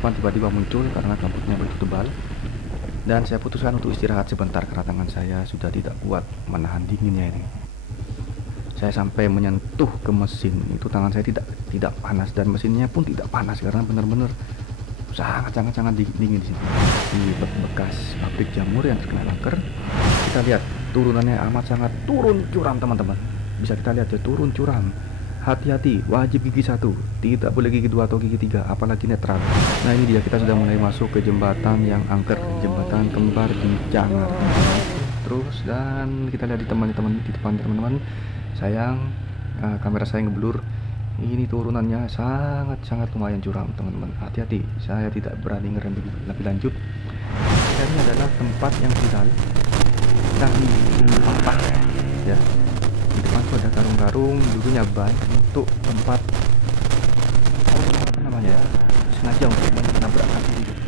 Tiba-tiba muncul karena kabutnya begitu tebal, dan saya putuskan untuk istirahat sebentar karena tangan saya sudah tidak kuat menahan dinginnya ini. Saya sampai menyentuh ke mesin itu, tangan saya tidak panas, dan mesinnya pun tidak panas karena benar-benar sangat dingin di sini. Di bekas pabrik jamur yang terkena kanker, kita lihat turunannya amat sangat turun curam teman-teman. Bisa kita lihat ya, turun curam. Hati-hati, wajib gigi 1, tidak boleh gigi 2 atau gigi 3, apalagi netral. Nah ini dia, kita sudah mulai masuk ke jembatan yang angker, jembatan kembar di Cangar. Terus dan kita lihat di depan teman-teman, sayang kamera saya ngeblur. Ini turunannya sangat lumayan curam teman-teman. Hati-hati, saya tidak berani ngerem lebih lanjut. Ini adalah tempat yang viral dan apa ya. Di depan tuh ada karung-karung, dulunya baik untuk tempat apa namanya ya, sengaja untuk menabrakkan diri.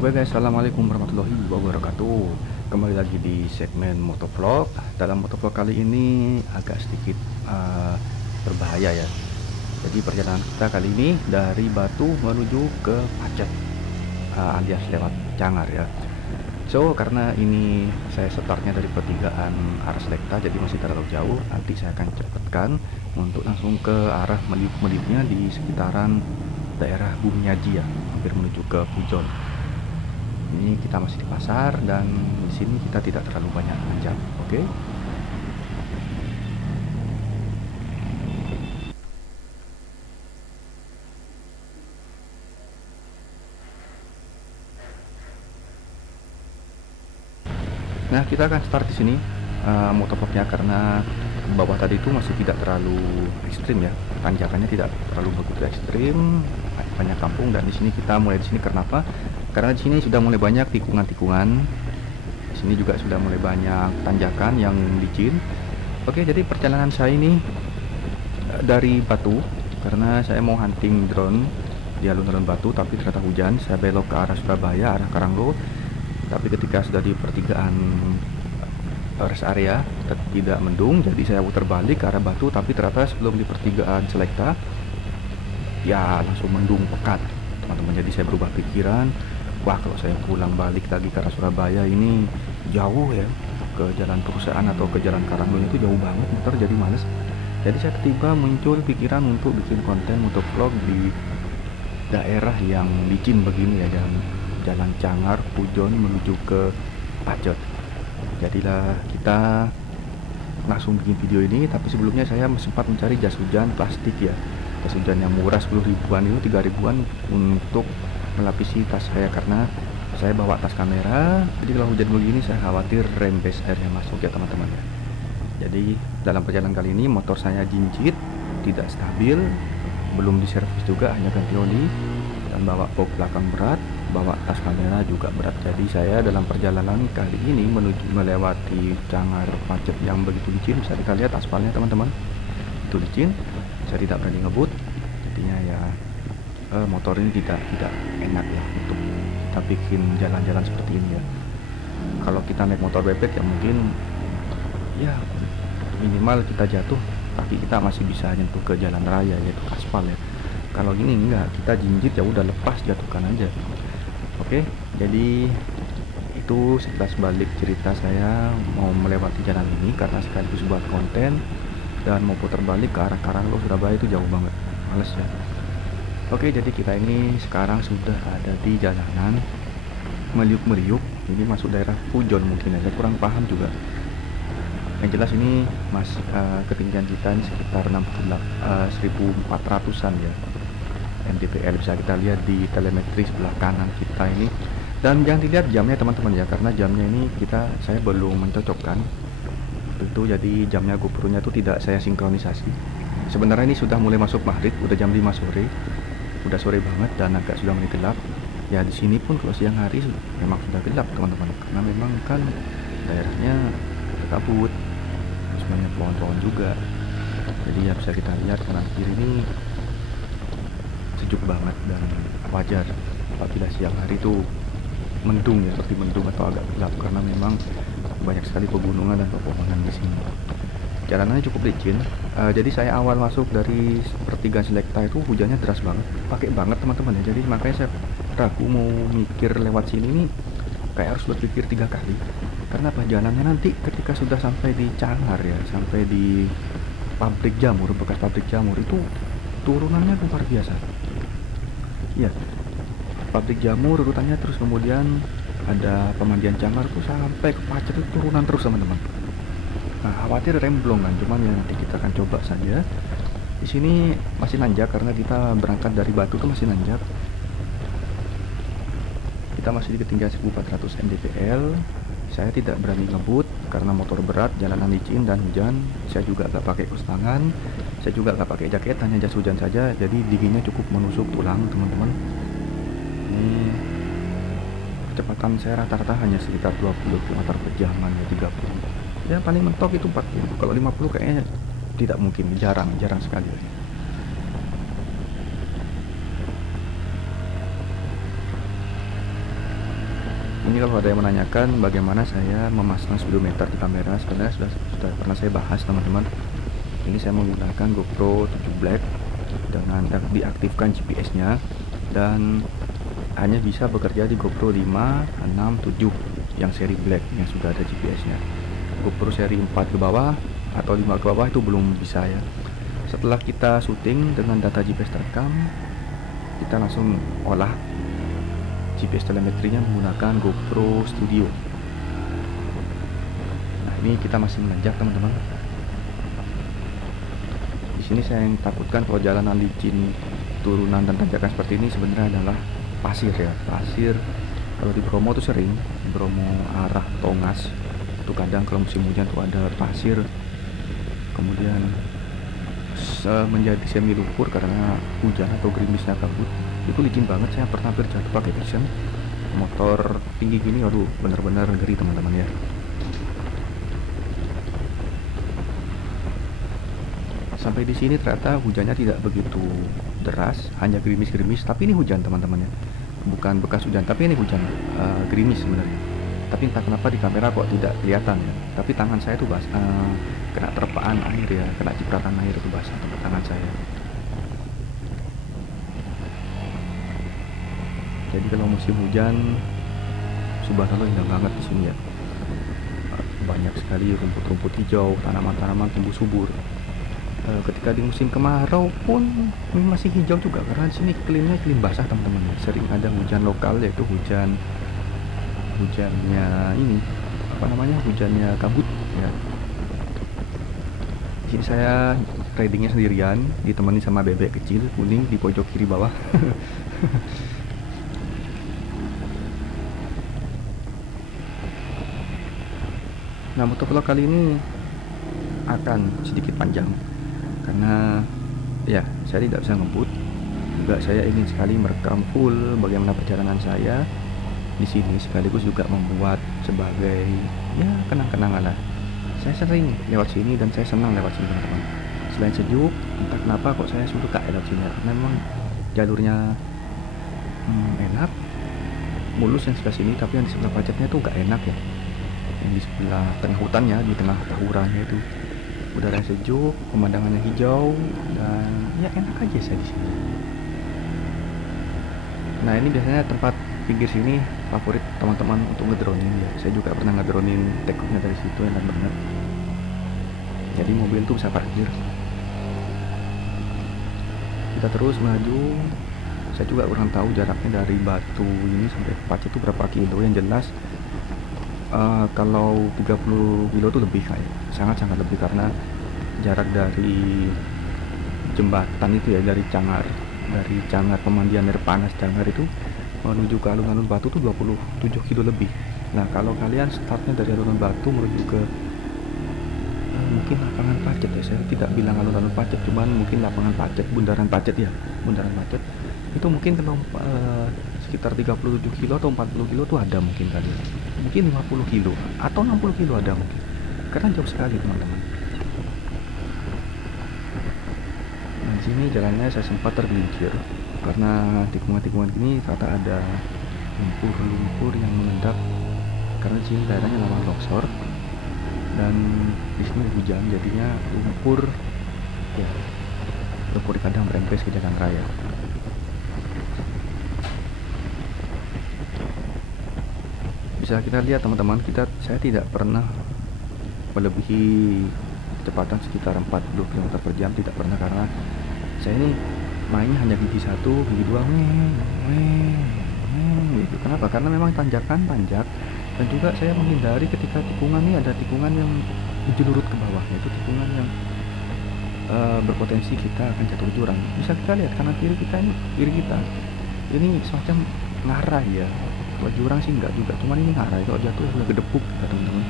Oke guys, assalamualaikum warahmatullahi wabarakatuh. Kembali lagi di segmen motovlog. Dalam motovlog kali ini agak sedikit berbahaya ya. Jadi perjalanan kita kali ini dari Batu menuju ke Pacet, alias lewat Cangar ya. So karena ini saya startnya dari pertigaan arah Selekta, jadi masih terlalu jauh. Nanti saya akan cepatkan untuk langsung ke arah meliuk-meliuknya di sekitaran daerah Bumiaji ya, hampir menuju ke Pujon. Ini kita masih di pasar dan di sini kita tidak terlalu banyak jam, oke? Nah, kita akan start di sini motovlognya karena bawah tadi itu masih tidak terlalu ekstrim ya, tanjakannya tidak terlalu begitu ekstrim, banyak kampung. Dan di sini kita mulai di sini kenapa? Karena di sini sudah mulai banyak tikungan-tikungan. Di sini juga sudah mulai banyak tanjakan yang licin. Oke, jadi perjalanan saya ini dari Batu karena saya mau hunting drone di alun-alun Batu, tapi ternyata hujan. Saya belok ke arah Surabaya, arah Karanglo. Tapi ketika sudah di pertigaan rest area tidak mendung, jadi saya putar balik ke arah Batu. Tapi ternyata sebelum di pertigaan Selekta ya langsung mendung pekat teman-teman. Jadi saya berubah pikiran, wah kalau saya pulang balik lagi ke arah Surabaya ini jauh ya, ke jalan perusahaan atau ke jalan Karanglo itu jauh banget motor, jadi males. Jadi saya tiba-tiba muncul pikiran untuk bikin konten motovlog di daerah yang licin begini ya, jalan Cangar Pujon menuju ke Pacet. Jadilah kita langsung bikin video ini. Tapi sebelumnya saya sempat mencari jas hujan plastik ya, jas hujan yang murah 10 ribuan itu 3 ribuan untuk melapisi tas saya, karena saya bawa tas kamera. Jadi kalau hujan begini saya khawatir rembes airnya masuk ya teman-teman ya. Jadi dalam perjalanan kali ini motor saya jinjit, tidak stabil, belum diservis juga, hanya ganti oli, dan bawa box belakang berat, bawa tas kamera juga berat. Jadi saya dalam perjalanan kali ini melewati Cangar Pacet yang begitu licin. Bisa kita lihat aspalnya teman-teman, itu licin. Saya tidak berani ngebut, intinya ya motor ini tidak enak ya untuk kita bikin jalan-jalan seperti ini ya. Kalau kita naik motor bebek ya mungkin ya minimal kita jatuh kaki kita masih bisa nyentuh ke jalan raya, yaitu aspal ya. Kalau ini enggak, kita jinjit ya udah lepas, jatuhkan aja. Oke, jadi itu sekilas balik cerita saya mau melewati jalan ini karena sekaligus buat konten, dan mau putar balik ke arah Karanglo Surabaya itu jauh banget, males ya. Oke, jadi kita ini sekarang sudah ada di jalanan meliuk-meliuk. Ini masuk daerah Pujon mungkin ya, saya kurang paham juga. Yang jelas ini masih ketinggian kita ini sekitar 1400-an ya mdpl. Bisa kita lihat di telemetri sebelah kanan kita ini Dan jangan dilihat jamnya teman-teman ya, karena jamnya ini saya belum mencocokkan itu, jadi jamnya GoPro-nya itu tidak saya sinkronisasi. Sebenarnya ini sudah mulai masuk maghrib, udah jam 5 sore, udah sore banget dan agak sudah mulai gelap. Ya di sini pun kalau siang hari memang sudah gelap teman-teman, karena memang kan daerahnya kabut, terus banyak pohon-pohon juga. Jadi ya bisa kita lihat kanan kiri ini sejuk banget dan wajar apabila siang hari itu mendung ya, seperti mendung atau agak gelap, karena memang banyak sekali pegunungan dan pepohonan di sini. Jalanannya cukup licin. Jadi saya awal masuk dari pertigaan Selekta itu hujannya deras banget, pakai banget teman-teman ya. Jadi makanya saya ragu mau mikir lewat sini nih, kayak harus berpikir 3 kali. Karena perjalanannya nanti ketika sudah sampai di Cangar ya, sampai di pabrik jamur, bekas pabrik jamur itu turunannya luar biasa. Ya, pabrik jamur urutannya, terus kemudian ada pemandian Cangar tuh sampai ke Pacet itu turunan terus teman-teman. Nah, khawatir remblong kan, cuman ya nanti kita akan coba saja. Di sini masih nanjak karena kita berangkat dari Batu tuh masih nanjak. Kita masih di ketinggian 1400 mdpl. Saya tidak berani ngebut karena motor berat, jalanan licin dan hujan. Saya juga nggak pakai kaos tangan, saya juga nggak pakai jaket, hanya jas hujan saja. Jadi dinginnya cukup menusuk tulang teman-teman. Ini kecepatan saya rata-rata hanya sekitar 20 km per jam, ya 30. Ya paling mentok itu 40. Kalau 50 kayaknya tidak mungkin, jarang sekali. Ini kalau ada yang menanyakan bagaimana saya memasang speedometer di kamera, sebenarnya sudah pernah saya bahas teman-teman. Ini saya menggunakan GoPro 7 Black dengan diaktifkan GPS-nya, dan hanya bisa bekerja di GoPro 5, 6, 7 yang seri Black yang sudah ada GPS-nya. GoPro seri 4 ke bawah atau 5 ke bawah itu belum bisa ya. Setelah kita syuting dengan data GPS terekam, kita langsung olah GPS telemetrinya menggunakan GoPro Studio. Nah, ini kita masih menanjak teman-teman. Di sini saya yang takutkan kalau jalanan licin, turunan dan tanjakan seperti ini sebenarnya adalah pasir ya. Pasir kalau di Bromo tuh sering, Bromo arah Tongas itu kadang kalau musim hujan tuh ada pasir, kemudian menjadi semi lumpur karena hujan atau gerimisnya kabut. Itu licin banget, saya pernah hampir jatuh pakai Vision. Motor tinggi gini, aduh benar-benar ngeri teman-teman ya. Sampai di sini ternyata hujannya tidak begitu deras, hanya gerimis-gerimis, tapi ini hujan teman-teman ya. Bukan bekas hujan, tapi ini hujan gerimis sebenarnya. Tapi entah kenapa di kamera kok tidak kelihatan ya. Tapi tangan saya tuh kena terpaan air ya, kena cipratan air itu basah tangan saya. Jadi kalau musim hujan, subhanallah indah banget di sini ya. Banyak sekali rumput-rumput hijau, tanaman-tanaman tumbuh subur. Ketika di musim kemarau pun ini masih hijau juga, karena di sini iklimnya iklim basah teman-teman. Sering ada hujan lokal, yaitu hujannya ini hujannya kabut ya. Di sini saya ridingnya sendirian, ditemani sama bebek kecil kuning di pojok kiri bawah. Nah, motovlog kali ini akan sedikit panjang karena ya saya tidak bisa ngebut, juga saya ingin sekali merekam full bagaimana perjalanan saya di sini, sekaligus juga membuat sebagai ya kenang-kenangan lah. Saya sering lewat sini dan saya senang lewat sini teman-teman. Selain sejuk, entah kenapa kok saya suka lewat sini, karena memang jalurnya enak, mulus yang sebelah sini, tapi yang di sebelah Pacetnya tuh gak enak ya. Yang di sebelah tengah hutannya, di tengah tahurannya itu udara sejuk, pemandangannya hijau, dan ya enak aja saya di sini. Nah, ini biasanya tempat pinggir sini favorit teman-teman untuk ngedroning ya. Saya juga pernah ngedronin take off-nya dari situ, enak banget. Jadi mobil tuh bisa parkir. Kita terus maju. Saya juga kurang tahu jaraknya dari Batu ini sampai Pacet itu berapa kilo. Yang jelas kalau 30 kilo itu lebih, kayak sangat-sangat lebih, karena jarak dari jembatan itu ya, dari Cangar pemandian air panas Cangar itu menuju ke alun-alun Batu tuh 27 kilo lebih. Nah kalau kalian startnya dari alun-alun Batu menuju ke mungkin lapangan Pacet ya, saya tidak bilang alun-alun Pacet, cuman mungkin lapangan Pacet, bundaran Pacet ya, bundaran Pacet itu mungkin sekitar 37 kilo atau 40 kilo tuh ada mungkin kali, mungkin 50 kilo atau 60 kilo ada mungkin, karena jauh sekali teman-teman. Nah di sini jalannya saya sempat tergelincir karena tikungan-tikungan gini ternyata ada lumpur-lumpur yang mengendap, karena di sini daerahnya rawan longsor dan di sini hujan, jadinya lumpur kadang merembes ke jalan raya. Bisa kita lihat teman-teman, saya tidak pernah melebihi kecepatan sekitar 40 km per jam, tidak pernah, karena saya ini mainnya hanya gigi 1, gigi 2 gitu. Kenapa? Karena memang tanjakan tanjak, dan juga saya menghindari ketika tikungan ini ada tikungan yang menjurut ke bawah, yaitu tikungan yang berpotensi kita akan jatuh ke jurang. Bisa kita lihat kanan kiri kita ini semacam ngarai ya. Kalau jurang sih enggak juga, cuman ini ngarai, kalau jatuh sudah gedepuk ya teman-teman.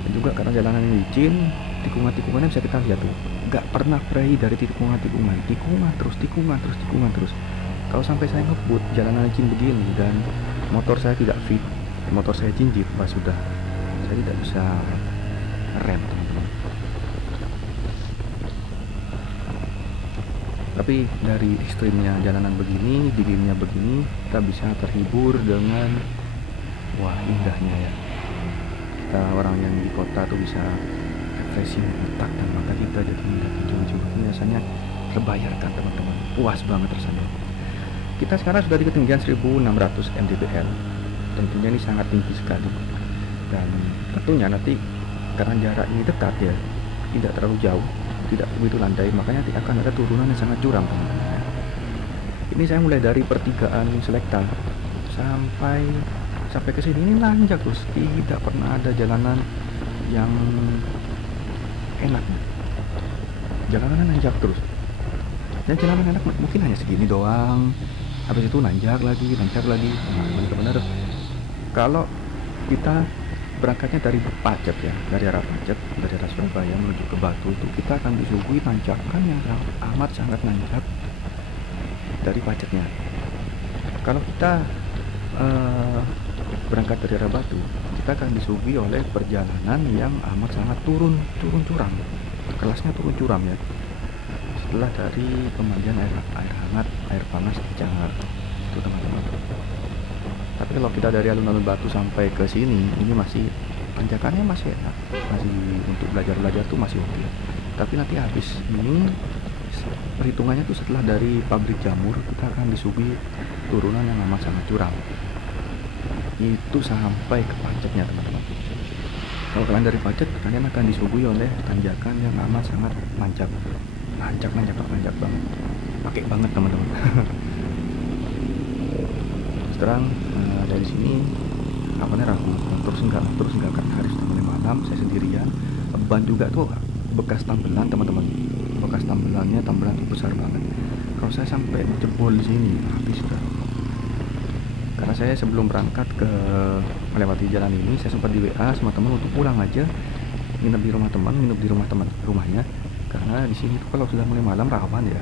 Dan juga karena jalanan ini licin, tikungan-tikungannya bisa kita lihat tuh, nggak pernah berhenti dari tikungan terus. Kalau sampai saya ngebut jalanan licin begini dan motor saya tidak fit, motor saya jinjit, sudah saya tidak bisa rem teman-teman. Tapi dari ekstrimnya jalanan begini, dinginnya begini, kita bisa terhibur dengan wah indahnya ya. Kita orang yang di kota tuh bisa refreshing otak dan mata kita, jadi melihat hijau-hijau ini rasanya terbayarkan teman-teman, puas banget rasanya. Kita sekarang sudah di ketinggian 1600 mdpl, tentunya ini sangat tinggi sekali, dan tentunya nanti karena jarak ini dekat ya, tidak terlalu jauh, tidak begitu landai, makanya nanti akan ada turunan yang sangat curam teman-teman. Ini saya mulai dari pertigaan Selekta sampai ke sini, ini nanjak terus, tidak pernah ada jalanan yang enak, jalanan nanjak terus, dan jalanan enak mungkin hanya segini doang, habis itu nanjak lagi. Nah benar-benar kalau kita berangkatnya dari Pacet ya, dari arah Pacet, dari arah Surabaya menuju ke Batu, itu kita akan disuguhi tanjakan yang amat sangat nanjak dari Pacetnya. Kalau kita berangkat dari arah Batu, kita akan disuguhi oleh perjalanan yang amat sangat turun curam, kelasnya turun curam ya, setelah dari pemandian air hangat, air panas Jangar itu teman-teman. Tapi kalau kita dari alun-alun Batu sampai ke sini, ini masih tanjakannya masih enak, masih untuk belajar tuh masih oke. Tapi nanti habis ini perhitungannya tuh setelah dari pabrik jamur, kita akan disuguhi turunan yang amat sangat curam, itu sampai ke Pacetnya teman-teman. Kalau kalian dari Pacet, kalian akan disuguhi oleh tanjakan yang amat sangat nanjak banget, pakai banget teman-teman. Terang dari sini kapannya ragu, terus enggak karena hari sudah mulai malam, saya sendirian, ban juga tuh bekas tambelan teman-teman, tambelan itu besar banget. Kalau saya sampai jebol di sini habis sudah. Karena saya sebelum berangkat ke melewati jalan ini, saya sempat di WA sama teman untuk pulang aja, nginep di rumah teman, rumahnya, karena di sini tuh kalau sudah mulai malam rawan ya,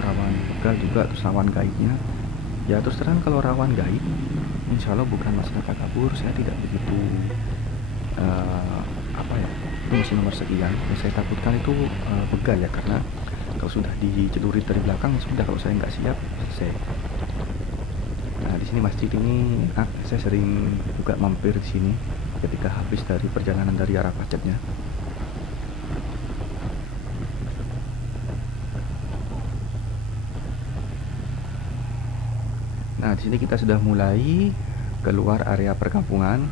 rawan juga terus rawan gaibnya. Ya terus terang kalau rawan gaib, insya Allah bukan masalah kabur, saya tidak begitu itu masih nomor sekian. Yang saya takutkan itu begal ya, karena kalau sudah dicelurit dari belakang sudah, kalau saya nggak siap selesai. Nah di sini masjid ini saya sering juga mampir di sini ketika habis dari perjalanan dari arah Pacetnya. Nah di sini kita sudah mulai keluar area perkampungan,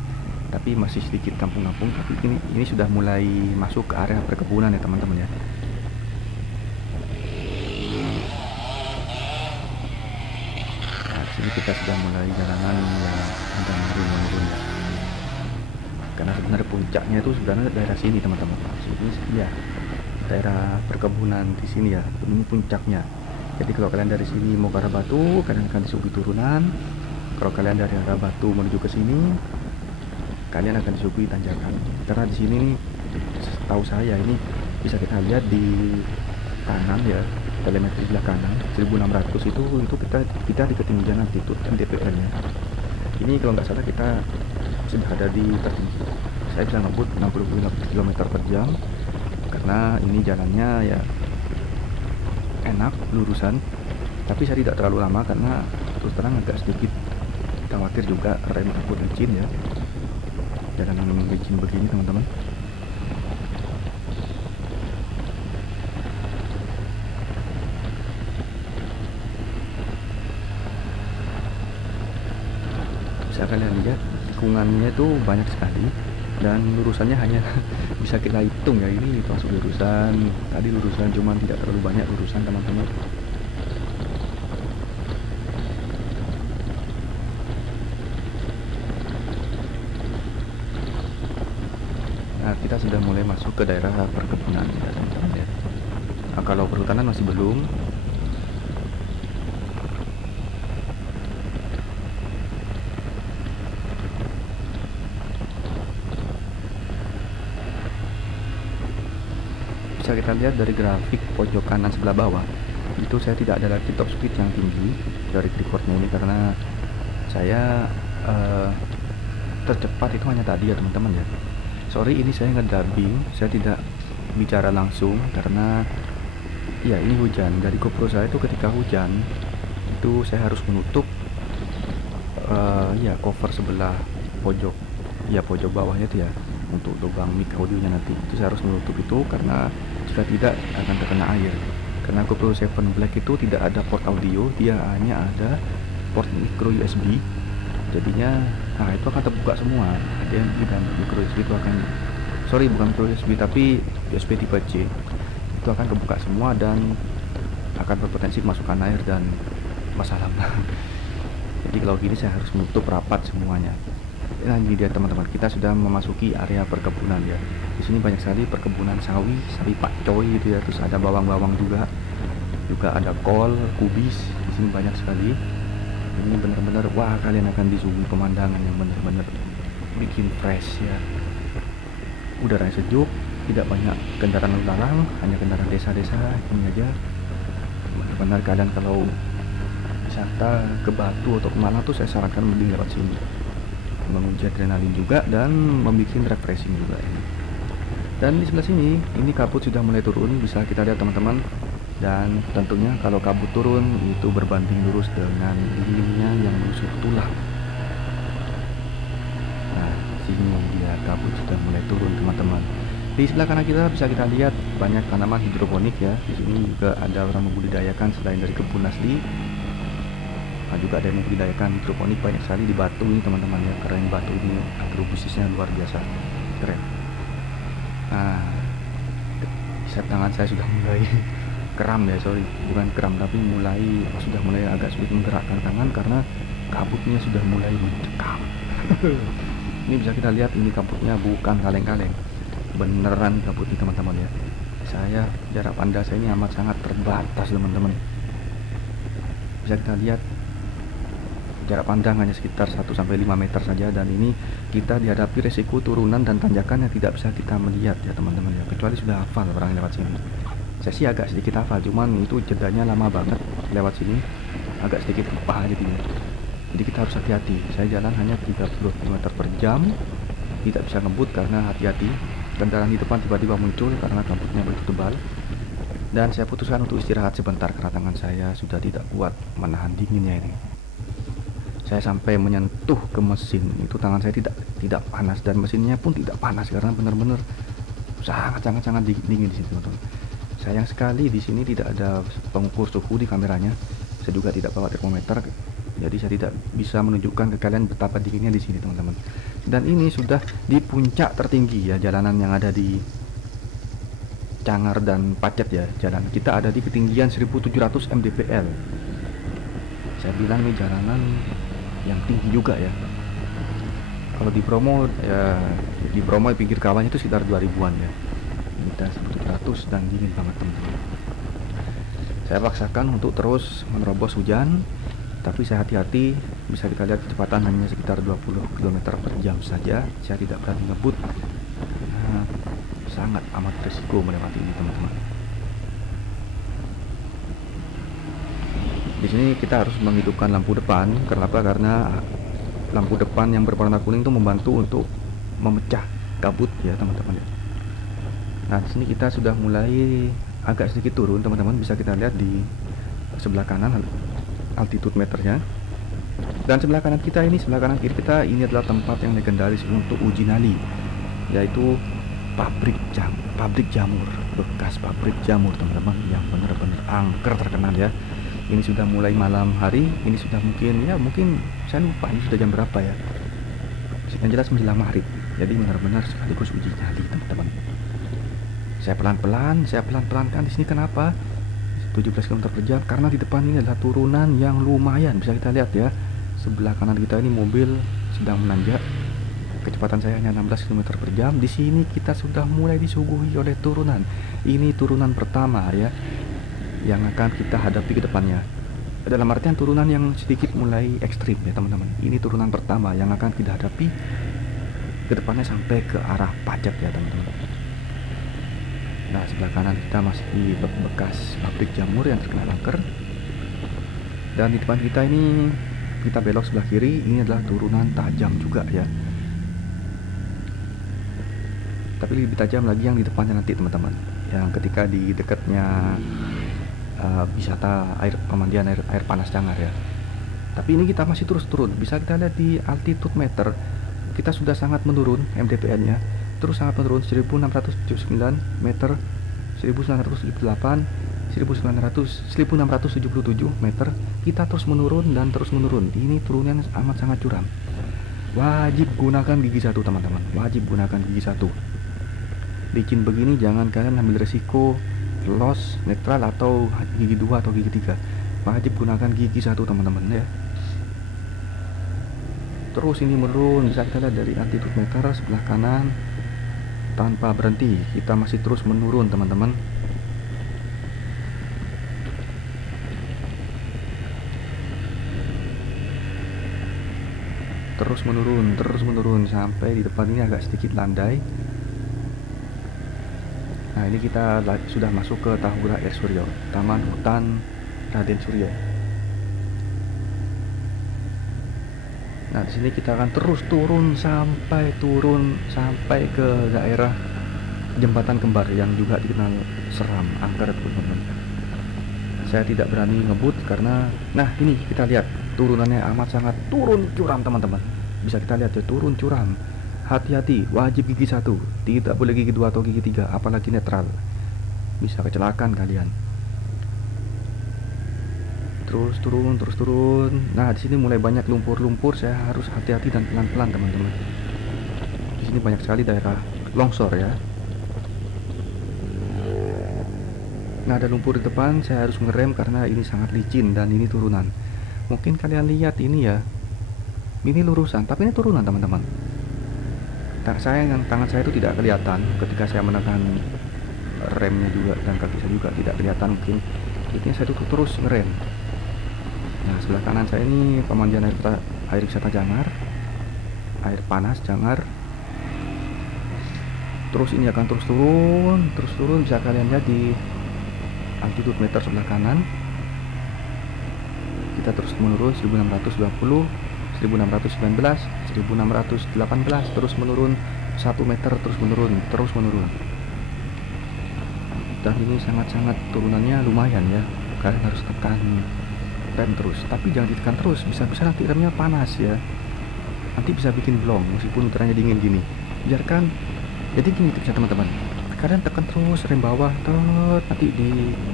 tapi masih sedikit kampung-kampung. Tapi ini sudah mulai masuk ke area perkebunan ya teman-teman ya. Nah di sini kita sudah mulai jalanan yang sudah menurun ya. Karena sebenarnya puncaknya itu sebenarnya daerah sini teman-teman. Sini ya daerah perkebunan di sini ya, ini puncaknya. Jadi kalau kalian dari sini mau ke arah Batu, kalian akan disuguhi turunan. Kalau kalian dari arah Batu menuju ke sini, kalian akan disuguhi tanjakan. Karena di sini nih, setahu saya ini bisa kita lihat di kanan ya, telemetri sebelah kanan 1600 itu kita di ketinggian altitude MDPL nya. Ini kalau nggak salah kita sudah ada di tertinggi. Saya bisa ngebut 60 km per jam karena ini jalannya ya enak, lurusan, tapi saya tidak terlalu lama karena terus terang agak sedikit khawatir juga rem aku licin ya, jalanan licin begini teman-teman. Bisa kalian lihat tikungannya itu banyak sekali dan lurusannya hanya bisa kita hitung ya, ini masuk lurusan, tadi lurusan cuman tidak terlalu banyak lurusan teman-teman. Nah, kita sudah mulai masuk ke daerah perkebunan ya teman-teman ya. Nah, kalau perhutanan masih belum. Bisa kita lihat dari grafik pojok kanan sebelah bawah, itu saya tidak ada lagi top speed yang tinggi dari recordnya ini karena saya tercepat itu hanya tadi ya teman-teman ya. Sorry, ini saya ngedubbing, saya tidak bicara langsung karena ya ini hujan. Dari GoPro saya itu ketika hujan itu saya harus menutup ya cover sebelah pojok ya, pojok bawahnya itu ya, untuk lubang mic audionya nanti itu saya harus menutup itu karena jika tidak akan terkena air. Karena GoPro 7 Black itu tidak ada port audio, dia hanya ada port micro USB, jadinya nah itu akan terbuka semua, HDMI dan micro USB itu akan, sorry bukan micro USB tapi USB tipe C itu akan terbuka semua dan akan berpotensi kemasukan air dan masalah. Jadi kalau gini saya harus menutup rapat semuanya. Nah ini dia teman-teman, kita sudah memasuki area perkebunan ya. Di sini banyak sekali perkebunan sawi pakcoy gitu ya, terus ada bawang-bawang juga ada kol, kubis. Di sini banyak sekali. Ini benar-benar wah, kalian akan disuguhi pemandangan yang benar-benar bikin fresh ya. Udaranya sejuk, tidak banyak kendaraan lalu lalang, hanya kendaraan desa-desa ini aja. Benar-benar kalian kalau wisata ke Batu atau kemana tuh saya sarankan mending lewat sini, menguji adrenalin juga dan membuat refreshing juga ini. Dan di sebelah sini ini kabut sudah mulai turun, bisa kita lihat teman-teman. Dan tentunya kalau kabut turun itu berbanding lurus dengan dinginnya yang menusuk tulang. Nah sini dia kabut sudah mulai turun teman-teman. Di sebelah kanan kita bisa kita lihat banyak tanaman hidroponik ya. Di sini juga ada orang membudidayakan selain dari kebun asli. Nah, juga ada yang membudidayakan hidroponik banyak sekali di Batu ini teman-teman ya, karena yang Batu ini agrobisnisnya luar biasa keren. Nah tangan saya sudah mulai kram ya, sorry bukan kram tapi sudah mulai agak sulit menggerakkan tangan karena kabutnya sudah mulai mencekam. Ini bisa kita lihat, ini kabutnya bukan kaleng-kaleng, beneran kabut nih teman-teman ya. Jarak pandang saya ini amat sangat terbatas teman-teman. Bisa kita lihat jarak pandang hanya sekitar 1-5 meter saja, dan ini kita dihadapi resiko turunan dan tanjakan yang tidak bisa kita melihat ya teman-teman ya, kecuali sudah hafal orang lewat sini. Saya sih agak sedikit hafal, cuman itu jedanya lama banget lewat sini, agak sedikit lupa jadinya. Jadi kita harus hati-hati. Saya jalan hanya 30 km per jam, tidak bisa ngebut karena hati-hati. Kendaraan di depan tiba-tiba muncul karena kabutnya begitu tebal. Dan saya putuskan untuk istirahat sebentar karena tangan saya sudah tidak kuat menahan dinginnya ini. Saya sampai menyentuh ke mesin, itu tangan saya tidak panas dan mesinnya pun tidak panas karena benar-benar sangat dingin di situ teman-teman. Sayang sekali di sini tidak ada pengukur suhu di kameranya. Saya juga tidak bawa termometer, jadi saya tidak bisa menunjukkan ke kalian betapa dinginnya di sini teman-teman. Dan ini sudah di puncak tertinggi ya, jalanan yang ada di Cangar dan Pacet ya. Jalan kita ada di ketinggian 1700 mdpl. Saya bilang ini jalanan yang tinggi juga ya. Kalau di Bromo ya, di pinggir kawahnya itu sekitar 2000-an ya. Kita 1700 dan dingin banget teman-teman. Saya paksakan untuk terus menerobos hujan, tapi saya hati-hati. Bisa kita lihat kecepatan hanya sekitar 20 km per jam saja. Saya tidak berani ngebut. Sangat amat risiko melewati ini, teman-teman. Di sini kita harus menghidupkan lampu depan. Kenapa? Karena lampu depan yang berwarna kuning itu membantu untuk memecah kabut ya, teman-teman. Nah, di sini kita sudah mulai agak sedikit turun, teman-teman. Bisa kita lihat di sebelah kanan altitude meternya. Dan sebelah kanan kita ini, sebelah kanan kiri kita ini adalah tempat yang legendaris untuk uji nyali, yaitu pabrik jamur, bekas pabrik jamur, teman-teman, yang benar-benar angker terkenal ya. Ini sudah mulai malam hari, ini sudah mungkin saya lupa ini sudah jam berapa ya. Yang jelas menjelang maghrib. Jadi benar-benar sekaligus uji nyali, teman-teman. Saya pelan-pelan kan di sini. Kenapa 17 km per jam? Karena di depan ini adalah turunan yang lumayan. Bisa kita lihat ya, sebelah kanan kita ini mobil sedang menanjak. Kecepatan saya hanya 16 km per jam. Di sini kita sudah mulai disuguhi oleh turunan. Ini turunan pertama ya, yang akan kita hadapi ke depannya. Dalam artian turunan yang sedikit mulai ekstrim ya, teman-teman. Ini turunan pertama yang akan kita hadapi ke depannya sampai ke arah pajak ya, teman-teman. Nah, sebelah kanan kita masih di bekas pabrik jamur yang terkenal angker. Dan di depan kita ini, kita belok sebelah kiri, ini adalah turunan tajam juga ya. Tapi lebih tajam lagi yang di depannya nanti, teman-teman. Yang ketika di dekatnya wisata pemandian air panas Cangar ya. Tapi ini kita masih terus turun. Bisa kita lihat di altitude meter, kita sudah sangat menurun MDPL-nya. Terus sangat menurun, 1679 meter, 1978, 1677 meter. Kita terus menurun dan terus menurun. Ini turunnya amat sangat curam. Wajib gunakan gigi satu, teman-teman. Wajib gunakan gigi satu. Licin begini jangan kalian ambil resiko loss, netral, atau gigi 2 atau gigi 3. Wajib gunakan gigi satu, teman-teman ya. Terus ini menurun, bisa kita lihat dari altitude meter sebelah kanan tanpa berhenti. Kita masih terus menurun, teman-teman. Terus menurun sampai di depan ini agak sedikit landai. Nah, ini kita sudah masuk ke Tahura Air Suryo, Taman Hutan Raden Suryo. Nah, di sini kita akan terus turun sampai ke daerah Jembatan Kembar yang juga dikenal seram, angker, teman-teman. Saya tidak berani ngebut karena, nah ini kita lihat turunannya amat sangat turun curam, teman-teman. Bisa kita lihat ya, turun curam. Hati-hati, wajib gigi satu, tidak boleh gigi 2 atau gigi 3, apalagi netral. Bisa kecelakaan kalian. Terus turun. Nah, di sini mulai banyak lumpur-lumpur, saya harus hati-hati dan pelan-pelan, teman-teman. Di sini banyak sekali daerah longsor ya. Nah, ada lumpur di depan, saya harus ngerem karena ini sangat licin dan ini turunan. Mungkin kalian lihat ini ya, ini lurusan, tapi ini turunan, teman-teman. Tangan saya itu tidak kelihatan ketika saya menekan remnya juga, dan kaki saya juga tidak kelihatan. Mungkin ini saya tuh terus ngerem. Nah, sebelah kanan saya ini pemandian air wisata Cangar, air panas Cangar. Terus ini akan terus turun. Bisa kalian lihat di altitude meter sebelah kanan. Kita terus menurun 1620, 1619, 1618, terus menurun 1 meter, terus menurun. Dan ini sangat-sangat turunannya lumayan ya. Kalian harus tekan rem terus, tapi jangan ditekan terus, bisa-bisa nanti remnya panas ya. Nanti bisa bikin blong meskipun udaranya dingin gini. Biarkan. Jadi gini tipsnya, teman-teman. Kalian tekan terus rem bawah, nanti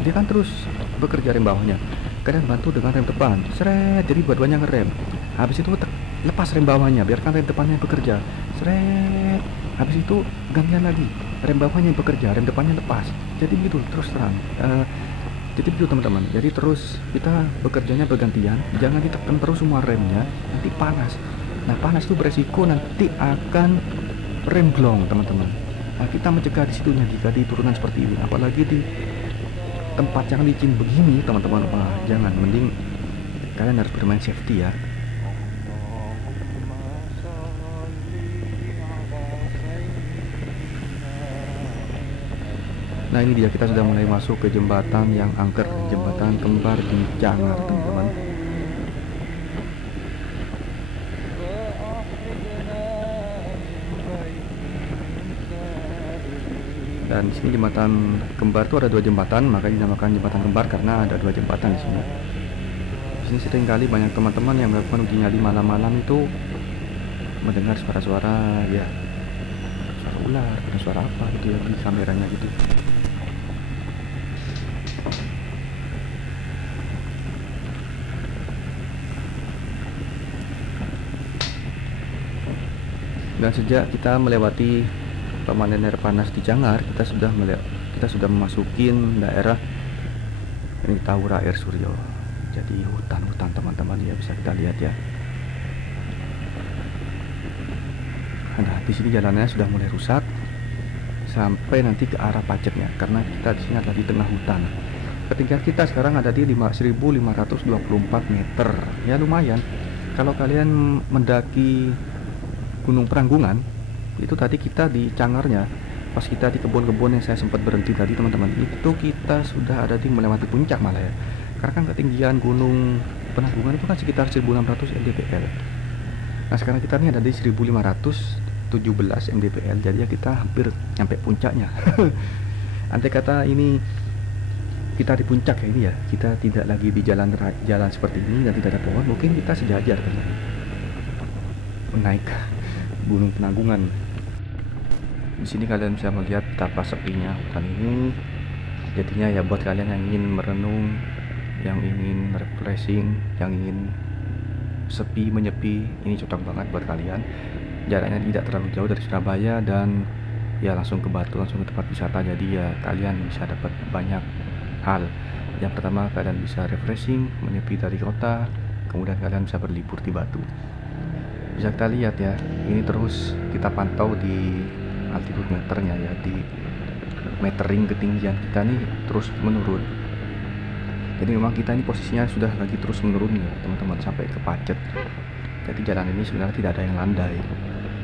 dia kan terus bekerja rem bawahnya. Kalian bantu dengan rem depan, seret, jadi dua-duanya ngerem. Habis itu lepas rem bawahnya, biarkan rem depannya bekerja, seret. Habis itu gantian lagi, rem bawahnya yang bekerja, rem depannya lepas. Jadi begitu terus terang. Jadi begitu, teman-teman. Jadi terus kita bekerjanya bergantian, jangan ditekan terus semua remnya, nanti panas. Nah, panas itu beresiko nanti akan remblong, teman-teman. Nah, kita mencegah di situnya jika di turunan seperti ini, apalagi di tempat yang licin begini teman-teman, wah jangan, mending kalian harus bermain safety ya. Nah ini dia, kita sudah mulai masuk ke jembatan yang angker, jembatan kembar di Cangar teman-teman. Dan di sini jembatan kembar itu ada 2 jembatan, makanya dinamakan jembatan kembar karena ada 2 jembatan di sini. Di sini sering kali banyak teman-teman yang melakukan uji nyali malam-malam itu mendengar suara-suara ya, suara ular, ada suara apa gitu ya di kameranya gitu. Dan sejak kita melewati pemandian air panas di Cangar, kita sudah memasukin daerah ini Tahura Air Suryo. Jadi hutan-hutan teman-teman ya, bisa kita lihat ya. Nah di sini jalannya sudah mulai rusak sampai nanti ke arah Pacetnya, karena kita di sini adalah di tengah hutan. Ketinggian kita sekarang ada di 1524 meter, ya lumayan. Kalau kalian mendaki Gunung Peranggungan itu tadi kita di Cangarnya, pas kita di kebun-kebun yang saya sempat berhenti tadi teman-teman, itu kita sudah ada di melewati puncak malah ya, karena kan ketinggian Gunung Penanggungan itu kan sekitar 1600 mdpl. Nah sekarang kita ini ada di 1517 mdpl, jadi ya kita hampir nyampe puncaknya. Andai kata ini kita di puncak ya, ini ya kita tidak lagi di jalan seperti ini dan tidak ada pohon, mungkin kita sejajar kan menaik Gunung Penanggungan. Di sini kalian bisa melihat betapa sepinya hutan ini. Jadinya ya buat kalian yang ingin merenung, yang ingin refreshing, yang ingin sepi menyepi, ini cocok banget buat kalian. Jaraknya tidak terlalu jauh dari Surabaya dan ya langsung ke Batu, langsung ke tempat wisata. Jadi ya kalian bisa dapat banyak hal. Yang pertama, kalian bisa refreshing, menyepi dari kota. Kemudian kalian bisa berlibur di Batu. Bisa kita lihat ya, ini terus kita pantau di altitude meternya ya, di metering ketinggian kita nih terus menurun. Jadi memang kita ini posisinya sudah lagi terus menurun ya teman-teman, sampai ke Pacet. Jadi jalan ini sebenarnya tidak ada yang landai.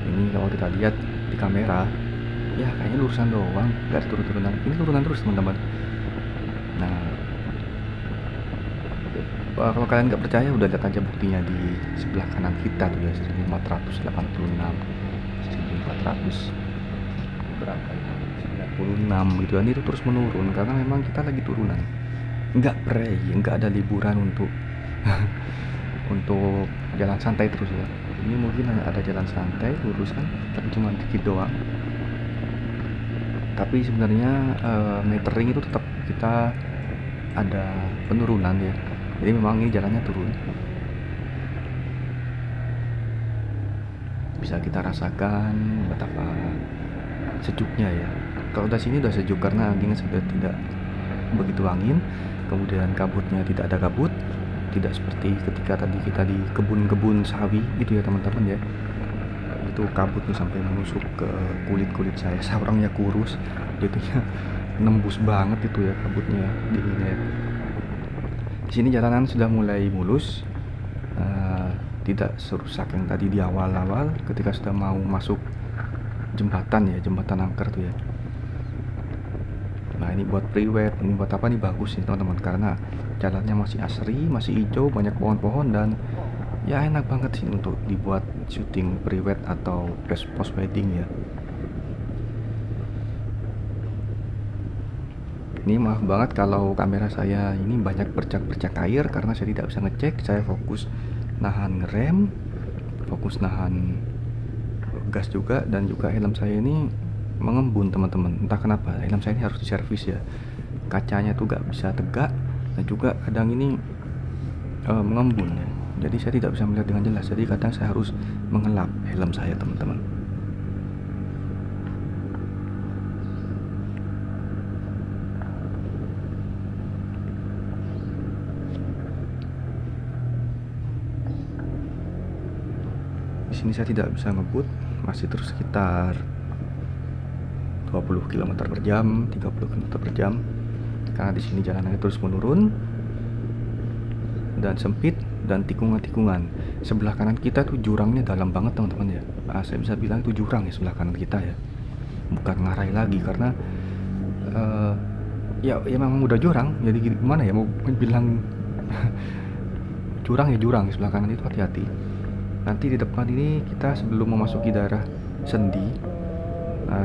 Ini kalau kita lihat di kamera ya kayaknya lurusan doang, nggak ada turun-turunan. Ini turunan terus teman-teman. Nah kalau kalian nggak percaya, udah lihat aja buktinya di sebelah kanan kita tuh ya, 1486, 1400 berapa ya, 96 gitu kan, itu terus menurun karena memang kita lagi turunan, nggak break, nggak ada liburan untuk untuk jalan santai terus ya. Ini mungkin ada jalan santai lurus kan, tapi cuma dikit doang. Tapi sebenarnya metering itu tetap kita ada penurunan ya. Jadi memang ini jalannya turun. Bisa kita rasakan betapa sejuknya ya. Kalau dari sini udah sejuk karena anginnya sudah tidak begitu angin. Kemudian kabutnya tidak ada kabut. Tidak seperti ketika tadi kita di kebun-kebun sawi gitu ya teman-teman ya. Itu kabutnya sampai menusuk ke kulit-kulit saya. Saya orangnya kurus, jadinya nembus banget itu ya kabutnya, dinginnya. Di sini jalanan sudah mulai mulus, tidak serusak yang tadi di awal-awal ketika sudah mau masuk jembatan ya, jembatan angker tuh ya. Nah ini buat pre-wed, ini buat apa nih, bagus nih teman-teman, karena jalannya masih asri, masih hijau, banyak pohon-pohon, dan ya enak banget sih untuk dibuat syuting pre-wed atau post wedding ya. Ini maaf banget kalau kamera saya ini banyak bercak-bercak air karena saya tidak bisa ngecek. Saya fokus nahan ngerem, fokus nahan gas juga, dan juga helm saya ini mengembun teman-teman. Entah kenapa helm saya ini harus diservis ya. Kacanya tuh gak bisa tegak, dan juga kadang ini mengembun ya. Jadi saya tidak bisa melihat dengan jelas. Jadi kadang saya harus mengelap helm saya teman-teman. Di sini saya tidak bisa ngebut, masih terus sekitar 20 km per jam, 30 km per jam. karena di sini jalanannya terus menurun dan sempit dan tikungan-tikungan. Sebelah kanan kita tuh jurangnya dalam banget teman-teman ya. Saya bisa bilang itu jurang ya sebelah kanan kita ya, bukan ngarai lagi karena ya memang udah jurang. Jadi gimana ya mau bilang jurang ya jurang. Sebelah kanan itu hati-hati. Nanti di depan ini kita sebelum memasuki daerah Sendi,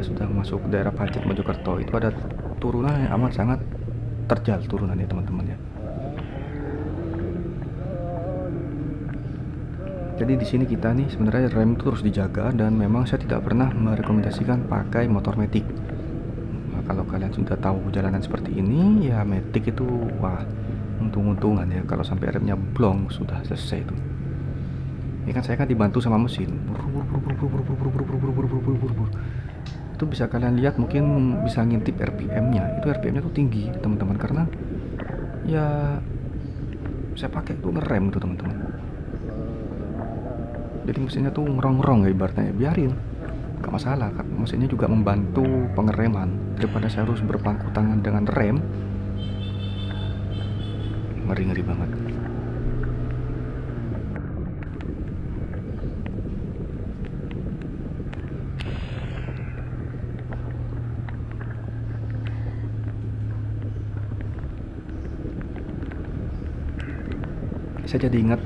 sudah masuk daerah Pacet Mojokerto, itu ada turunan yang amat sangat terjal turunannya teman-teman ya. Jadi di sini kita nih sebenarnya rem itu terus dijaga, dan memang saya tidak pernah merekomendasikan pakai motor matic. Nah, kalau kalian sudah tahu jalanan seperti ini ya matic itu wah untung-untungan ya, kalau sampai remnya blong sudah selesai itu. Ini kan saya kan dibantu sama mesin. Itu bisa kalian lihat, mungkin bisa ngintip RPM-nya. Itu RPM-nya tuh tinggi teman-teman, karena ya saya pakai itu ngerem tuh teman-teman. Jadi mesinnya tuh ngerong-ngerong ya ibaratnya, biarin gak masalah kan, mesinnya juga membantu pengereman daripada saya harus berpangku tangan dengan rem. Ngeri-ngeri banget. Saya jadi ingat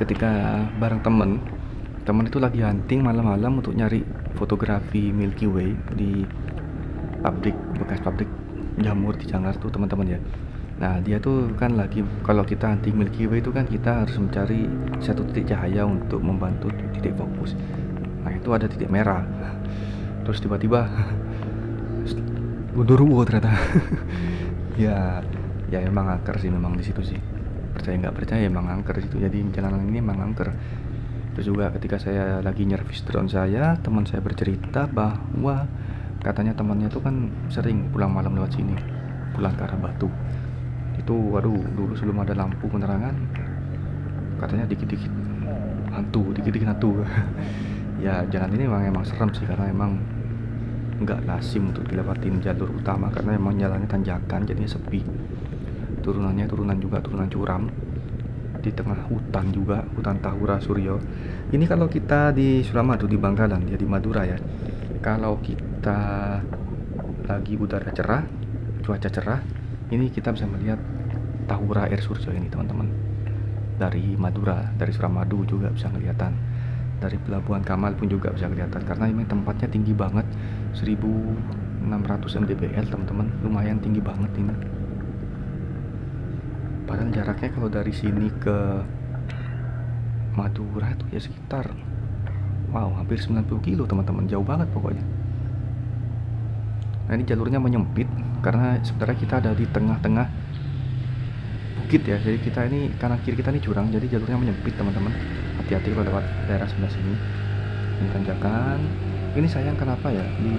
ketika bareng temen itu lagi hunting malam-malam untuk nyari fotografi Milky Way di bekas pabrik jamur di Janglar tuh teman-teman ya. Nah dia tuh kan lagi, kalau kita hunting Milky Way itu kan kita harus mencari satu titik cahaya untuk membantu titik fokus. Nah itu ada titik merah, terus tiba-tiba Gondoruo ternyata. ya memang angker sih, memang di situ sih, percaya nggak percaya emang angker di situ. Jadi jalanan ini emang angker. Terus juga ketika saya lagi nyervis drone saya, teman saya bercerita bahwa katanya temannya tuh kan sering pulang malam lewat sini, pulang ke arah Batu. Itu waduh, dulu sebelum ada lampu penerangan katanya dikit-dikit hantu. Ya jalan ini emang serem sih, karena emang nggak lazim untuk dilewatin jalur utama, karena emang jalannya tanjakan, jadinya sepi. Turunannya turunan curam, di tengah hutan juga, hutan Tahura Suryo. Ini kalau kita di Suramadu, di Bangkalan ya, di Madura ya, kalau kita lagi udara cerah, cuaca cerah, ini kita bisa melihat Tahura Air Suryo ini teman-teman. Dari Madura, dari Suramadu juga bisa kelihatan, dari Pelabuhan Kamal pun juga bisa kelihatan, karena ini tempatnya tinggi banget, 1600 mdpl teman-teman, lumayan tinggi banget ini. Padahal jaraknya kalau dari sini ke Madura itu ya sekitar hampir 90 kilo teman-teman, jauh banget pokoknya. Nah ini jalurnya menyempit karena sebenarnya kita ada di tengah-tengah bukit ya, jadi kita ini kanan kiri kita ini jurang, jadi jalurnya menyempit teman-teman. Hati-hati kalau lewat daerah sebelah sini, ini tanjakan. Ini sayang kenapa ya, di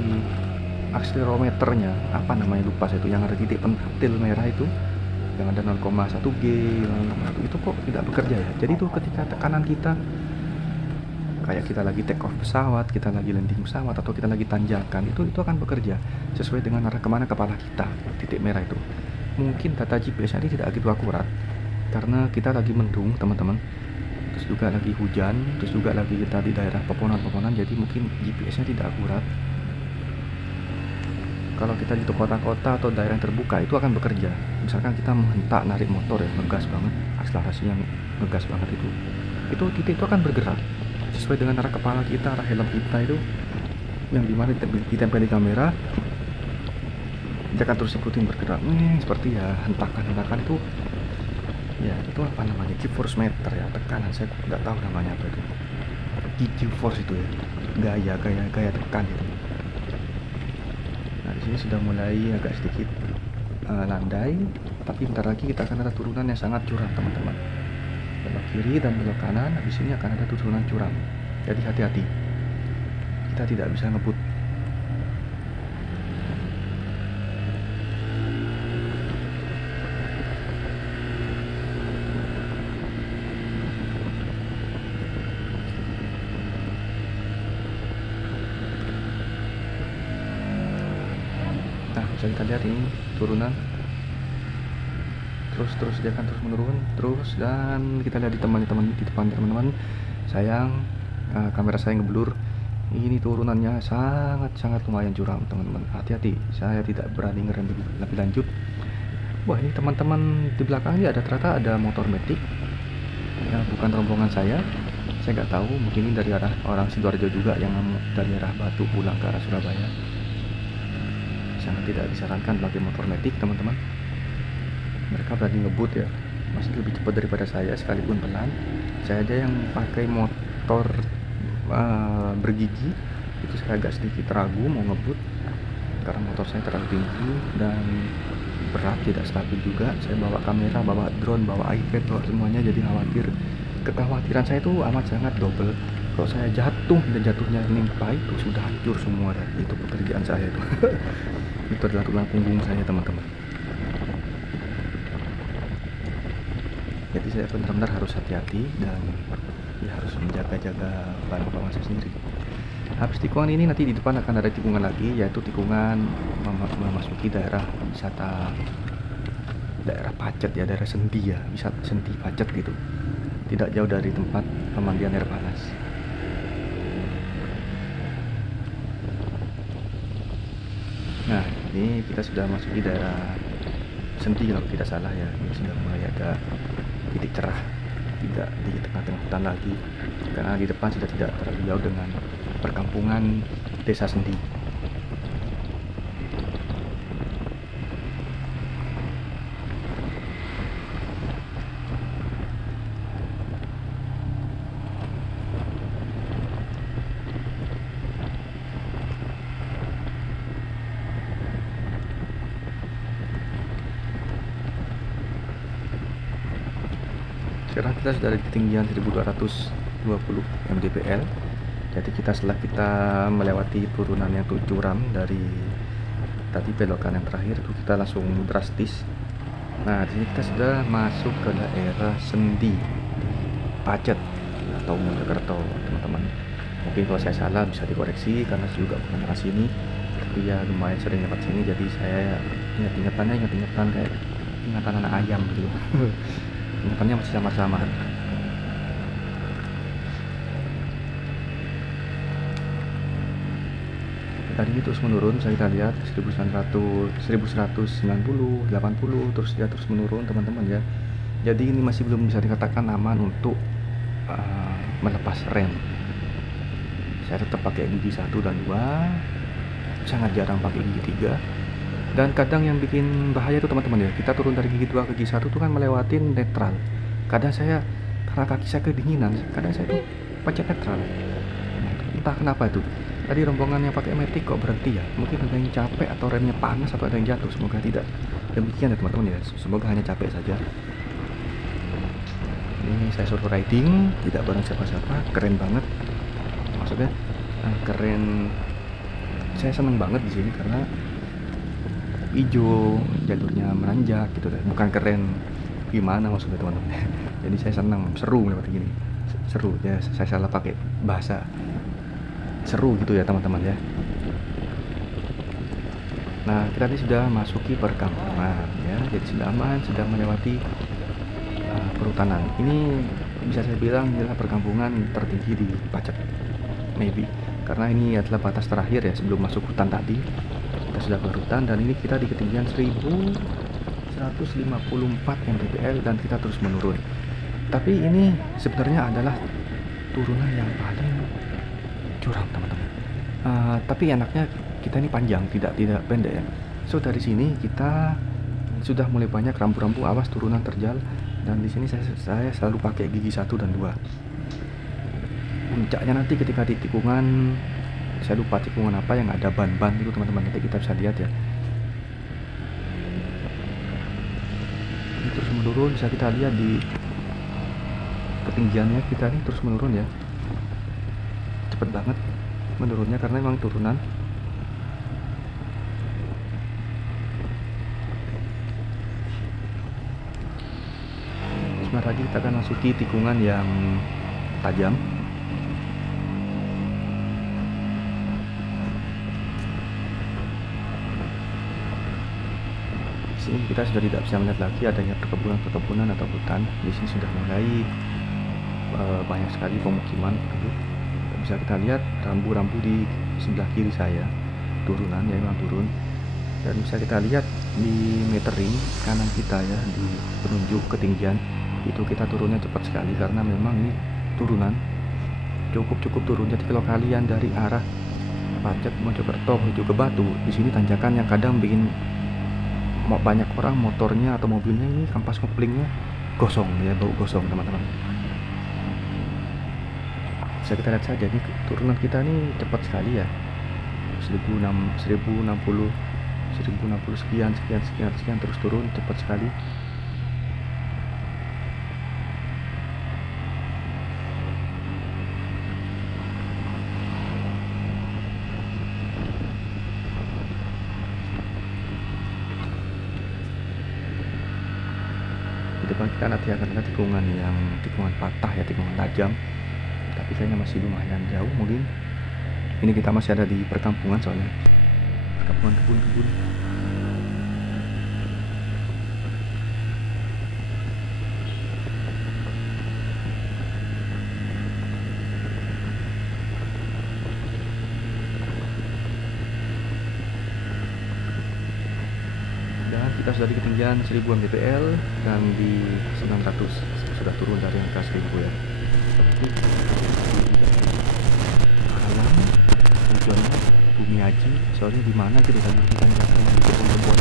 akselerometernya apa namanya lupa saya, itu yang ada titik pentil merah itu, yang ada 0,1 G, itu kok tidak bekerja ya. Jadi tuh ketika tekanan kita kayak kita lagi take off pesawat, kita lagi landing pesawat, atau kita lagi tanjakan, itu akan bekerja sesuai dengan arah kemana kepala kita, titik merah itu. Mungkin data GPS ini tidak begitu akurat karena kita lagi mendung teman-teman, terus juga lagi hujan, terus juga lagi kita di daerah pepohonan-pepohonan, jadi mungkin GPS-nya tidak akurat. Kalau kita di kota-kota atau daerah yang terbuka itu akan bekerja. Misalkan kita menghentak narik motor ya, ngegas banget, akselerasi yang ngegas banget itu titik itu akan bergerak sesuai dengan arah kepala kita, arah helm kita itu, yang dimana ditempel di kamera, dia akan terus ikutin bergerak. Seperti ya hentakan itu ya, itu apa namanya, G-force meter ya, tekanan, saya nggak tahu namanya apa itu, G-force itu ya, gaya tekan itu. Nah di sini sudah mulai agak sedikit landai, tapi bentar lagi kita akan ada turunan yang sangat curam teman-teman. Belok kiri dan belok kanan, habis ini akan ada turunan curam, jadi hati-hati, kita tidak bisa ngebut. Nah bisa kita lihat ini turunan terus dia akan terus menurun terus, dan kita lihat di depan teman-teman, sayang kamera saya ngeblur. Ini turunannya sangat lumayan curam teman-teman, hati-hati, saya tidak berani ngerem lebih lanjut. Wah, ini teman-teman di belakang ini ternyata ada motor metik ya, bukan rombongan saya nggak tahu, mungkin ini dari arah orang Sidoarjo juga yang dari arah Batu pulang ke arah Surabaya. Sangat tidak disarankan pakai motor metik teman-teman, mereka berani ngebut ya, masih lebih cepat daripada saya sekalipun pelan. Saya aja yang pakai motor bergigi itu saya agak sedikit ragu mau ngebut karena motor saya terlalu tinggi dan berat, tidak stabil juga. Saya bawa kamera, bawa drone, bawa iPad, bawa semuanya, jadi khawatir. Kekhawatiran saya itu amat sangat double. Kalau saya jatuh dan jatuhnya nimpa itu sudah hancur semua, dan itu pekerjaan saya itu. Itu adalah tulang punggung saya teman-teman. Jadi saya benar-benar harus hati-hati dan ya harus menjaga-jaga barang-barang saya sendiri. Habis tikungan ini nanti di depan akan ada tikungan lagi, yaitu tikungan memasuki daerah wisata, daerah Pacet ya, daerah Sendi ya, wisata Sendi Pacet gitu, tidak jauh dari tempat pemandian air panas. Nah, ini kita sudah masuki daerah Sendi kalau tidak salah ya. Ini sudah mulai ada titik cerah, tidak di tengah-tengah hutan lagi, karena di depan sudah tidak terlalu jauh dengan perkampungan desa Sendi. Sekarang kita sudah di ketinggian 1220 mdpl. Jadi setelah kita melewati turunan yang curam dari tadi belokan yang terakhir itu, kita langsung drastis. Nah, di sini kita sudah masuk ke daerah Sendi Pacet atau Mojokerto teman-teman. Mungkin kalau saya salah bisa dikoreksi karena saya juga bukan arah sini, tapi ya lumayan sering lewat sini, jadi saya ingat-ingatan kayak ingatan anak ayam gitu. Ingatannya masih sama-sama. Tadi ini terus menurun, kita lihat 1190, 80, terus dia terus menurun teman-teman ya. Jadi ini masih belum bisa dikatakan aman untuk melepas rem. Saya tetap pakai gigi 1 dan 2, sangat jarang pakai gigi 3. Dan kadang yang bikin bahaya itu teman-teman ya, kita turun dari gigi 2 ke gigi 1 tuh kan melewatin netral. Kadang saya, karena kaki saya kedinginan, kadang saya tuh pencet netral. Nah, entah kenapa itu. Tadi rombongan yang pakai metik kok berhenti ya, mungkin ada yang capek atau remnya panas atau ada yang jatuh. Semoga tidak demikian ya teman-teman ya, semoga hanya capek saja. Ini saya solo riding, tidak bareng siapa-siapa, keren banget. Maksudnya keren, saya seneng banget di sini karena hijau, jalurnya menanjak gitu kan. Bukan keren gimana maksudnya teman-teman. Jadi saya senang, seru lewat gini, seru ya. Saya salah pakai bahasa, seru gitu ya teman-teman ya. Nah, kita ini sudah masuki perkampungan ya, jadi sudah aman, sudah melewati perhutanan. Ini bisa saya bilang adalah perkampungan tertinggi di Pacet, maybe, karena ini adalah batas terakhir ya sebelum masuk hutan tadi. Kita sudah ke hutan dan ini kita di ketinggian 1154 mdpl dan kita terus menurun. Tapi ini sebenarnya adalah turunan yang paling curam teman-teman. Tapi enaknya kita ini panjang, tidak pendek ya. So dari sini kita sudah mulai banyak rambu-rambu awas turunan terjal, dan di sini saya selalu pakai gigi 1 dan 2. Puncaknya nanti ketika di tikungan, saya lupa tikungan apa yang ada ban-ban itu teman-teman, nanti kita bisa lihat ya. Ini terus menurun, bisa kita lihat di ketinggiannya, kita ini terus menurun ya, cepet banget menurunnya karena memang turunan. Sebentar lagi kita akan masuki tikungan yang tajam. sini kita sudah tidak bisa melihat lagi adanya perkebunan atau hutan. Di sini sudah mulai banyak sekali pemukiman penduduk. Bisa kita lihat rambu-rambu di sebelah kiri saya, turunan ya, memang turun. Dan bisa kita lihat di metering kanan kita ya, di penunjuk ketinggian itu kita turunnya cepat sekali karena memang ini turunan cukup turun. Jadi kalau kalian dari arah Pacet Mojokerto menuju ke Batu, di sini tanjakan yang kadang bikin banyak orang motornya atau mobilnya ini kampas koplingnya gosong ya, bau gosong teman-teman. Bisa kita lihat saja nih turunan kita nih cepat sekali ya, 1060 sekian terus turun cepat sekali. Di depan kita nanti akan ada tikungan patah ya, tikungan tajam, tapi kayaknya masih lumayan jauh. Mungkin ini kita masih ada di perkampungan, soalnya perkampungan kebun-kebun. Dan kita sudah di ketinggian 1000 mdpl dan di 900, sudah turun dari angka 1000 ya. Alam hujan bumi aji, soalnya di mana kita tadi ditanyakan di kebun-kebun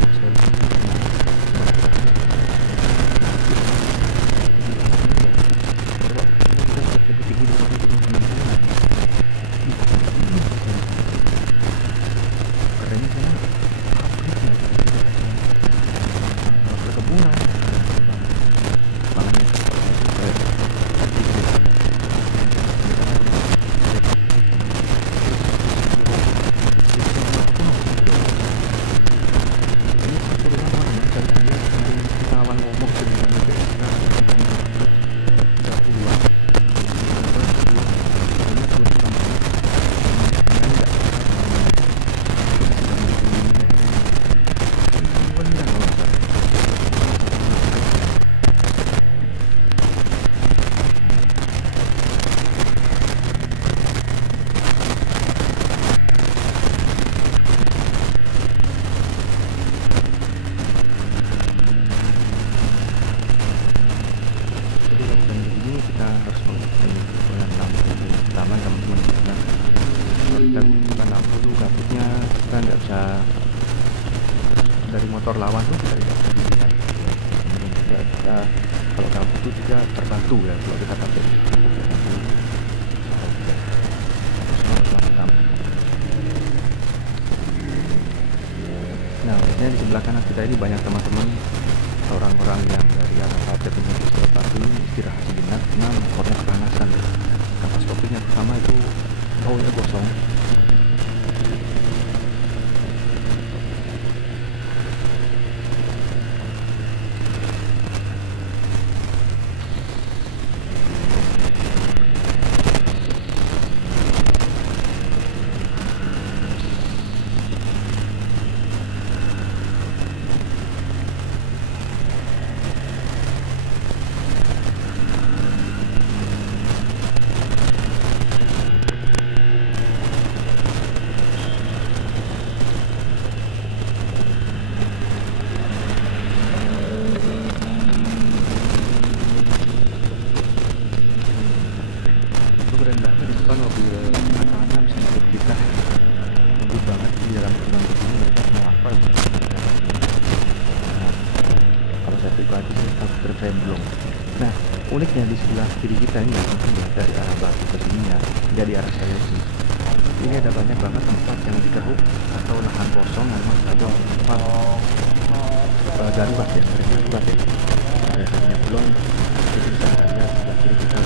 dari motor lawan tuh kita tidak bisa dilihat. Kita kalau kabut itu juga terbantu ya kalau kita pakai. Nah, biasanya di sebelah kanan kita ini banyak teman-teman orang-orang yang dari arah Pacet menuju ke Batu istirahat sejenak karena motornya kepanasan. Kampas kopinya pertama itu baunya gosong. Nah, uniknya di sebelah kiri kita ini ya, dari arah Batu ke sini ya, dari arah saya ini ada banyak banget tempat yang dikeruk atau lahan kosong yang masih ada tempat darurat ya, darurat ya. Biasanya belum kita bisa lihat sebelah kiri kita.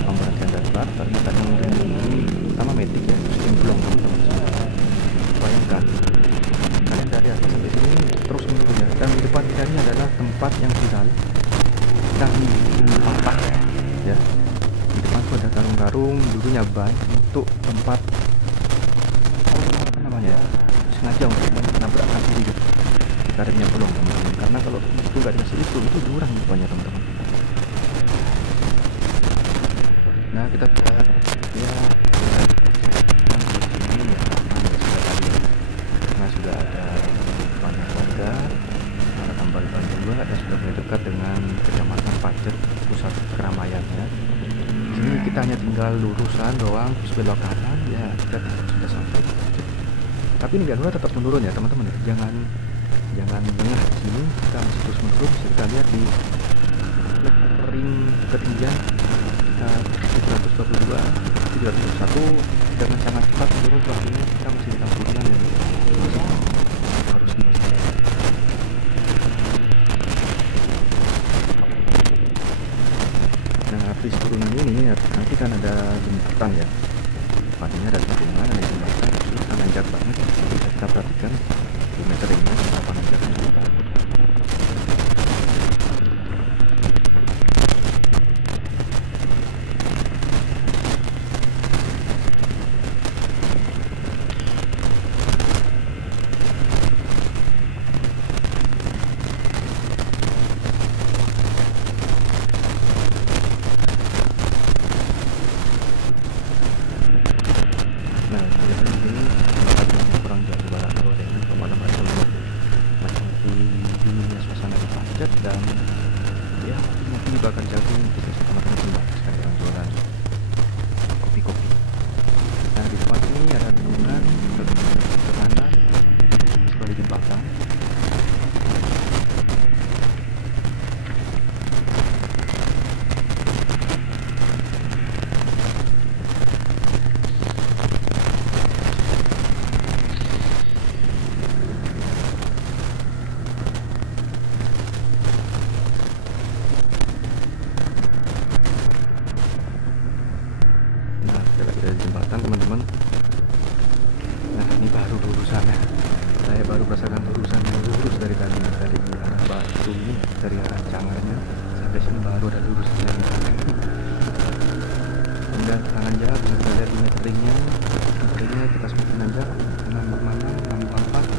tempat pemberhentian darurat. Ternyata yang ini terutama medik ya, sistem belum teman-teman. Bayangkan kalian dari atas sampai sini terus menurun ya, dan di depan kita ini adalah tempat yang viral dan patah ya. Di depan tuh ada karung-karung, dulunya ban untuk tempat apa namanya ya, sengaja untuk menabrakkan diri gitu. Kita remnya belum teman-teman, karena kalau itu nggak dikasih itu jurang depannya teman-teman. Nah kita bisa ya ini ya aman ya, sudah tadi ya, karena sudah ada banyak warga, ada tambal ban juga, dan sudah mulai dekat dengan kecamatan Pacet, pusat keramaiannya. Ini kita hanya tinggal lurusan doang, terus belok kanan ya, kita sudah sampai. Tapi ini darurat tetap menurun ya teman-teman ya, jangan lengah di sini, kita masih terus menurun. Bisa kita lihat di ring ketinggian kita 722, 701 dengan sangat cepat menurun. Wah ini kita masih dalam turunan ya, masih harus diwaspadai. Nah habis turunan ini nanti kan ada jembatan ya, depannya ada tikungan, ada jembatan, terus nanjak banget. Bisa kita perhatikan meteringnya berapa nanjaknya berapa. Nah biasanya ini kurang jauh barat kalau dengan pemandangan menikmati dinginnya suasana di Pacet, dan ya mungkin bakar jagung kita sama-sama sembah sekalian jualan kopi-kopi. Nah di depan ini ada bendungan ke kanan setelah jembatan. Dari jembatan teman-teman. Nah ini baru lurusannya, saya baru merasakan lurusan yang lurus dari arah Batu ini, dari arah Cangarnya sampai sini baru ada lurusnya. Kemudian tangan jauh bisa kita lihat di meteringnya kita semakin nanjak 656, 654,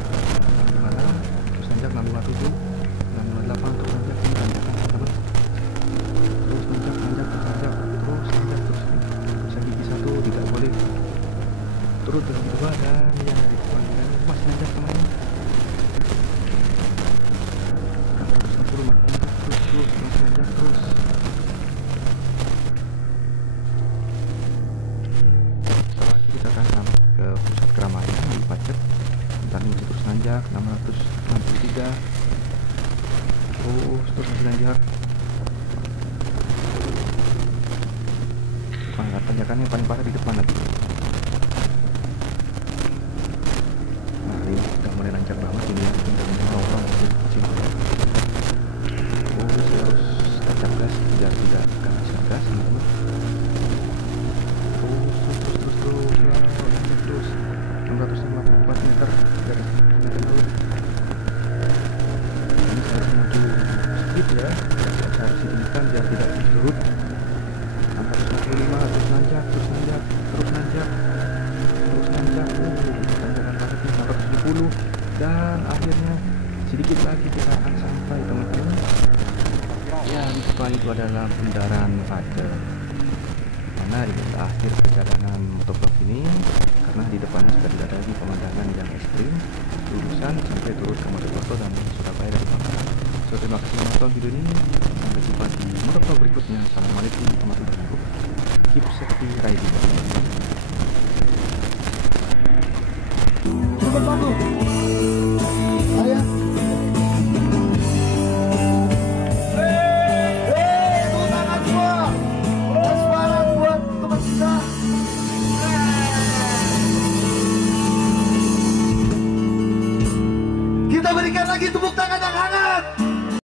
656, terus nanjak 657, 658, terus nanjak ini tanjakan teman-teman, terus nanjak terus nanjak terus ini. Gigi satu tidak boleh turun dengan dua, dan yang dari depan dan masih nanjak teman-teman. Terus turun terus masih nanjak terus. Setelah itu kita akan sampai ke pusat keramaian di Pacet. Nanti masih terus nanjak 663, terus masih nanjak. Tanjakannya paling parah di depan lagi. Nah ini udah mulai lancar banget ini ya, tinggal orang kecil. Saya harus tancap gas biar tidak kehabisan gas teman-teman. Terus lanjut terus 654 meter dari laut. Ini saya harus maju sedikit ya, saya harus hidupkan biar tidak surut. 655, terus nanjak tanjakan banget nih, 670, dan akhirnya sedikit lagi kita akan sampai teman-teman. Ya lupa, itu adalah bundaran Pacet, karena ini akhir perjalanan motovlog ini, karena di depannya sudah tidak ada lagi pemandangan yang ekstrim, lurusan sampai turun ke Mojokerto dan Surabaya dari Bangkalan. So, terima kasih menonton video ini, sampai jumpa di motovlog berikutnya. Assalamualaikum warahmatullahi wabarakatuh. Keep safety riding.